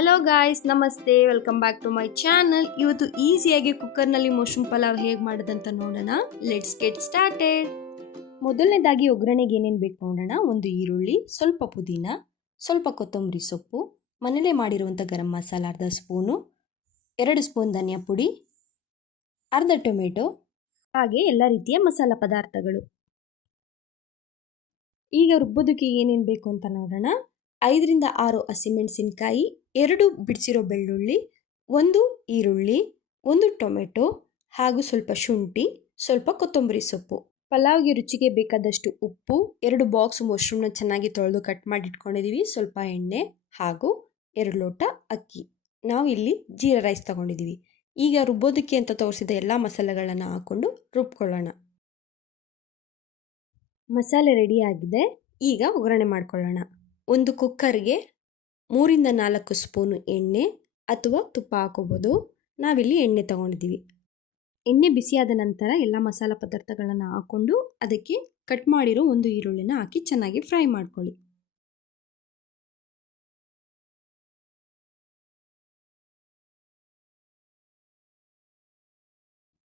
Hello guys, namaste. Welcome back to my channel. ಇವತ್ತು ಈಸಿಯಾಗಿ ಕುಕ್ಕರ್ನಲ್ಲಿ ಮಶ್ರೂಮ್ ಪಲಾವ್ ಹೇಗೆ ಮಾಡೋದಂತ ನೋಡೋಣ. Let's get started. ಮೊದಲನೇದಾಗಿ ಒಗ್ಗರಣೆಗೆ ಏನೇನು ಬೇಕು ನೋಡೋಣ. ಒಂದು ಈರುಳ್ಳಿ, ಸ್ವಲ್ಪ ಪುದೀನ, ಸ್ವಲ್ಪ ಕೊತ್ತಂಬರಿ ಸೊಪ್ಪು, ಮನೇಲೇ ಮಾಡಿರುವಂಥ ಗರಂ ಮಸಾಲ ಅರ್ಧ ಸ್ಪೂನು, 2 ಸ್ಪೂನ್ ಧನಿಯಾ ಪುಡಿ, ಅರ್ಧ ಟೊಮೆಟೊ, ಹಾಗೆ ಎಲ್ಲ ರೀತಿಯ ಮಸಾಲ ಪದಾರ್ಥಗಳು. ಈಗ ರುಬ್ಬೋದಕ್ಕೆ ಏನೇನು ಬೇಕು ಅಂತ ನೋಡೋಣ. 5 ರಿಂದ 6 ಹಸಿಮೆಣಸಿನಕಾಯಿ, 2 ಬಿಡಿಸಿರೋ ಬೆಳ್ಳುಳ್ಳಿ, 1 ಈರುಳ್ಳಿ, 1 ಟೊಮೆಟೊ, ಹಾಗೂ ಸ್ವಲ್ಪ ಶುಂಠಿ, ಸ್ವಲ್ಪ ಕೊತ್ತಂಬರಿ ಸೊಪ್ಪು. ಪಲಾವ್ಗೆ ರುಚಿಗೆ ಬೇಕಾದಷ್ಟು ಉಪ್ಪು, 2 ಬಾಕ್ಸ್ ಮಶ್ರೂಮ್ನ ಚೆನ್ನಾಗಿ ತೊಳೆದು ಕಟ್ ಮಾಡಿ ಇಟ್ಕೊಂಡಿದ್ದೀವಿ, ಸ್ವಲ್ಪ ಎಣ್ಣೆ ಹಾಗೂ 2 ಲೋಟ ಅಕ್ಕಿ. ನಾವು ಇಲ್ಲಿ ಜೀರಾ ರೈಸ್ ತಗೊಂಡಿದ್ದೀವಿ. ಈಗ ರುಬ್ಬೋದಕ್ಕೆ ಅಂತ ತೋರಿಸಿದ ಎಲ್ಲ ಮಸಾಲೆಗಳನ್ನು ಹಾಕ್ಕೊಂಡು ರುಬ್ಕೊಳ್ಳೋಣ. ಮಸಾಲೆ ರೆಡಿ ಆಗಿದೆ. ಈಗ ಒಗ್ಗರಣೆ ಮಾಡ್ಕೊಳ್ಳೋಣ. ಒಂದು ಕುಕ್ಕರ್ಗೆ 3 ರಿಂದ 4 ಸ್ಪೂನು ಎಣ್ಣೆ ಅಥವಾ ತುಪ್ಪ ಹಾಕೋಬೋದು. ನಾವಿಲ್ಲಿ ಎಣ್ಣೆ ತಗೊಂಡಿದ್ದೀವಿ. ಎಣ್ಣೆ ಬಿಸಿಯಾದ ನಂತರ ಎಲ್ಲ ಮಸಾಲ ಪದಾರ್ಥಗಳನ್ನು ಹಾಕ್ಕೊಂಡು ಅದಕ್ಕೆ ಕಟ್ ಮಾಡಿರೋ ಒಂದು ಈರುಳ್ಳಿನ ಹಾಕಿ ಚೆನ್ನಾಗಿ ಫ್ರೈ ಮಾಡ್ಕೊಳ್ಳಿ.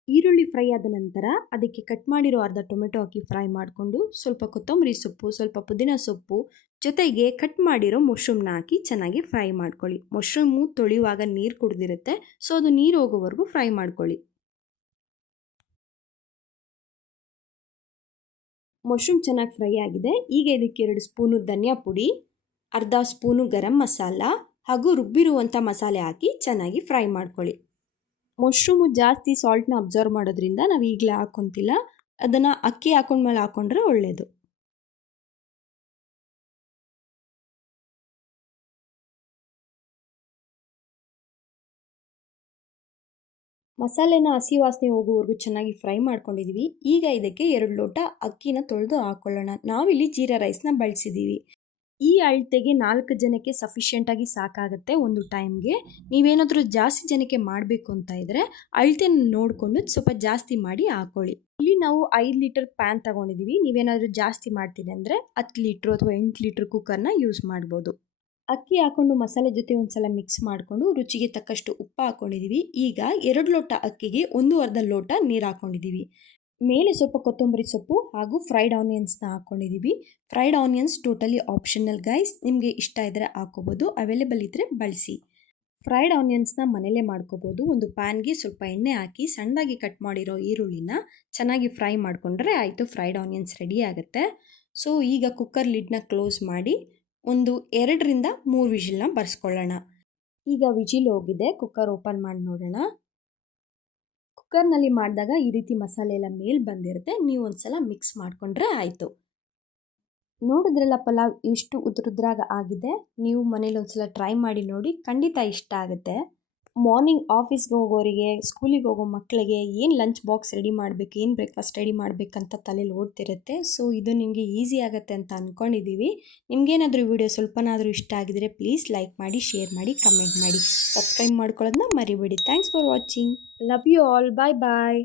ಈರುಳ್ಳಿ ಫ್ರೈ ಆದ ನಂತರ ಅದಕ್ಕೆ ಕಟ್ ಮಾಡಿರೋ ಅರ್ಧ ಟೊಮೆಟೊ ಹಾಕಿ ಫ್ರೈ ಮಾಡಿಕೊಂಡು ಸ್ವಲ್ಪ ಕೊತ್ತಂಬರಿ ಸೊಪ್ಪು, ಸ್ವಲ್ಪ ಪುದೀನ ಸೊಪ್ಪು, ಜೊತೆಗೆ ಕಟ್ ಮಾಡಿರೋ ಮಶ್ರೂಮ್ನ ಹಾಕಿ ಚೆನ್ನಾಗಿ ಫ್ರೈ ಮಾಡ್ಕೊಳ್ಳಿ. ಮಶ್ರೂಮು ತೊಳೆಯುವಾಗ ನೀರು ಕುಡಿದಿರುತ್ತೆ, ಸೊ ಅದು ನೀರು ಹೋಗೋವರೆಗೂ ಫ್ರೈ ಮಾಡ್ಕೊಳ್ಳಿ. ಮಶ್ರೂಮ್ ಚೆನ್ನಾಗಿ ಫ್ರೈ ಆಗಿದೆ. ಈಗ ಇದಕ್ಕೆ 2 ಸ್ಪೂನು ಧನಿಯಾ ಪುಡಿ, ಅರ್ಧ ಸ್ಪೂನು ಗರಂ ಮಸಾಲ ಹಾಗೂ ರುಬ್ಬಿರುವಂಥ ಮಸಾಲೆ ಹಾಕಿ ಚೆನ್ನಾಗಿ ಫ್ರೈ ಮಾಡ್ಕೊಳ್ಳಿ. ಮಶ್ರೂಮು ಜಾಸ್ತಿ ಸಾಲ್ಟ್ನ ಅಬ್ಸರ್ವ್ ಮಾಡೋದ್ರಿಂದ ನಾವು ಈಗಲೇ ಹಾಕ್ಕೊಂತಿಲ್ಲ, ಅದನ್ನು ಅಕ್ಕಿ ಹಾಕೊಂಡ್ಮೇಲೆ ಹಾಕ್ಕೊಂಡ್ರೆ ಒಳ್ಳೆಯದು. ಮಸಾಲೆನ ಹಸಿ ವಾಸನೆ ಹೋಗುವವರೆಗೂ ಚೆನ್ನಾಗಿ ಫ್ರೈ ಮಾಡ್ಕೊಂಡಿದ್ದೀವಿ. ಈಗ ಇದಕ್ಕೆ 2 ಲೋಟ ಅಕ್ಕಿನ ತೊಳೆದು ಹಾಕ್ಕೊಳ್ಳೋಣ. ನಾವಿಲ್ಲಿ ಜೀರಾ ರೈಸ್ನ ಬಳಸಿದ್ದೀವಿ. ಈ ಅಳತೆಗೆ 4 ಜನಕ್ಕೆ ಸಫಿಷಿಯೆಂಟಾಗಿ ಸಾಕಾಗುತ್ತೆ ಒಂದು ಟೈಮ್ಗೆ. ನೀವೇನಾದರೂ ಜಾಸ್ತಿ ಜನಕ್ಕೆ ಮಾಡಬೇಕು ಅಂತ ಇದ್ದರೆ ಅಳತೆನ ನೋಡಿಕೊಂಡು ಸ್ವಲ್ಪ ಜಾಸ್ತಿ ಮಾಡಿ ಹಾಕ್ಕೊಳ್ಳಿ. ಇಲ್ಲಿ ನಾವು 5 ಲೀಟರ್ ಪ್ಯಾನ್ ತಗೊಂಡಿದ್ದೀವಿ. ನೀವೇನಾದರೂ ಜಾಸ್ತಿ ಮಾಡ್ತೀರಿ ಅಂದರೆ 10 ಲೀಟ್ರು ಅಥವಾ 8 ಲೀಟ್ರ್ ಕುಕ್ಕರ್ನ ಯೂಸ್ ಮಾಡ್ಬೋದು. ಅಕ್ಕಿ ಹಾಕ್ಕೊಂಡು ಮಸಾಲೆ ಜೊತೆ ಒಂದ್ಸಲ ಮಿಕ್ಸ್ ಮಾಡಿಕೊಂಡು ರುಚಿಗೆ ತಕ್ಕಷ್ಟು ಉಪ್ಪು ಹಾಕ್ಕೊಂಡಿದ್ದೀವಿ. ಈಗ 2 ಲೋಟ ಅಕ್ಕಿಗೆ 1.5 ಲೋಟ ನೀರು ಹಾಕ್ಕೊಂಡಿದ್ದೀವಿ. ಮೇಲೆ ಸ್ವಲ್ಪ ಕೊತ್ತಂಬರಿ ಸೊಪ್ಪು ಹಾಗೂ ಫ್ರೈಡ್ ಆನಿಯನ್ಸ್ನ ಹಾಕ್ಕೊಂಡಿದ್ದೀವಿ. Fried onions totally optional guys, ನಿಮಗೆ ಇಷ್ಟ ಇದ್ದರೆ ಹಾಕೋಬೋದು, ಅವೈಲೇಬಲ್ ಇದ್ದರೆ ಬಳಸಿ. ಫ್ರೈಡ್ ಆನಿಯನ್ಸ್ನ ಮನೇಲೇ ಮಾಡ್ಕೋಬೋದು. ಒಂದು ಪ್ಯಾನ್ಗೆ ಸ್ವಲ್ಪ ಎಣ್ಣೆ ಹಾಕಿ ಸಣ್ಣದಾಗಿ ಕಟ್ ಮಾಡಿರೋ ಈರುಳ್ಳಿನ ಚೆನ್ನಾಗಿ ಫ್ರೈ ಮಾಡಿಕೊಂಡ್ರೆ ಆಯಿತು, ಫ್ರೈಡ್ ಆನಿಯನ್ಸ್ ರೆಡಿ ಆಗುತ್ತೆ. ಸೊ ಈಗ ಕುಕ್ಕರ್ ಲಿಡ್ನ ಕ್ಲೋಸ್ ಮಾಡಿ ಒಂದು 2 ರಿಂದ 3 ವಿಜಿಲ್ನ ಬರ್ಸ್ಕೊಳ್ಳೋಣ. ಈಗ ವಿಜಿಲ್ ಹೋಗಿದೆ, ಕುಕ್ಕರ್ ಓಪನ್ ಮಾಡಿ ನೋಡೋಣ. ಕುಕ್ಕರ್ನಲ್ಲಿ ಮಾಡಿದಾಗ ಈ ರೀತಿ ಮಸಾಲೆ ಎಲ್ಲ ಮೇಲೆ ಬಂದಿರುತ್ತೆ. ನೀವು ಒಂದ್ಸಲ ಮಿಕ್ಸ್ ಮಾಡಿಕೊಂಡ್ರೆ ಆಯಿತು. ನೋಡಿದ್ರಲ್ಲ ಪಲಾವ್ ಎಷ್ಟು ಉದುರುದ್ರಾಗ ಆಗಿದೆ. ನೀವು ಮನೇಲಿ ಒಂದ್ಸಲ ಟ್ರೈ ಮಾಡಿ ನೋಡಿ, ಖಂಡಿತ ಇಷ್ಟ ಆಗುತ್ತೆ. ಮಾರ್ನಿಂಗ್ ಆಫೀಸ್ಗೆ ಹೋಗೋರಿಗೆ, ಸ್ಕೂಲಿಗೆ ಹೋಗೋ ಮಕ್ಕಳಿಗೆ ಏನು ಲಂಚ್ ಬಾಕ್ಸ್ ರೆಡಿ ಮಾಡಬೇಕು, ಏನು ಬ್ರೇಕ್ಫಾಸ್ಟ್ ರೆಡಿ ಮಾಡಬೇಕಂತ ತಲೆಯಲ್ಲಿ ಓಡ್ತಿರುತ್ತೆ. ಸೊ ಇದು ನಿಮಗೆ ಈಸಿ ಆಗುತ್ತೆ ಅಂತ ಅಂದ್ಕೊಂಡಿದ್ದೀವಿ. ನಿಮಗೇನಾದರೂ ವಿಡಿಯೋ ಸ್ವಲ್ಪನಾದರೂ ಇಷ್ಟ ಆಗಿದರೆ ಪ್ಲೀಸ್ ಲೈಕ್ ಮಾಡಿ, ಶೇರ್ ಮಾಡಿ, ಕಮೆಂಟ್ ಮಾಡಿ, ಸಬ್ಸ್ಕ್ರೈಬ್ ಮಾಡ್ಕೊಳ್ಳೋದನ್ನ ಮರಿಬೇಡಿ. Thanks for watching. Love you all. Bye bye.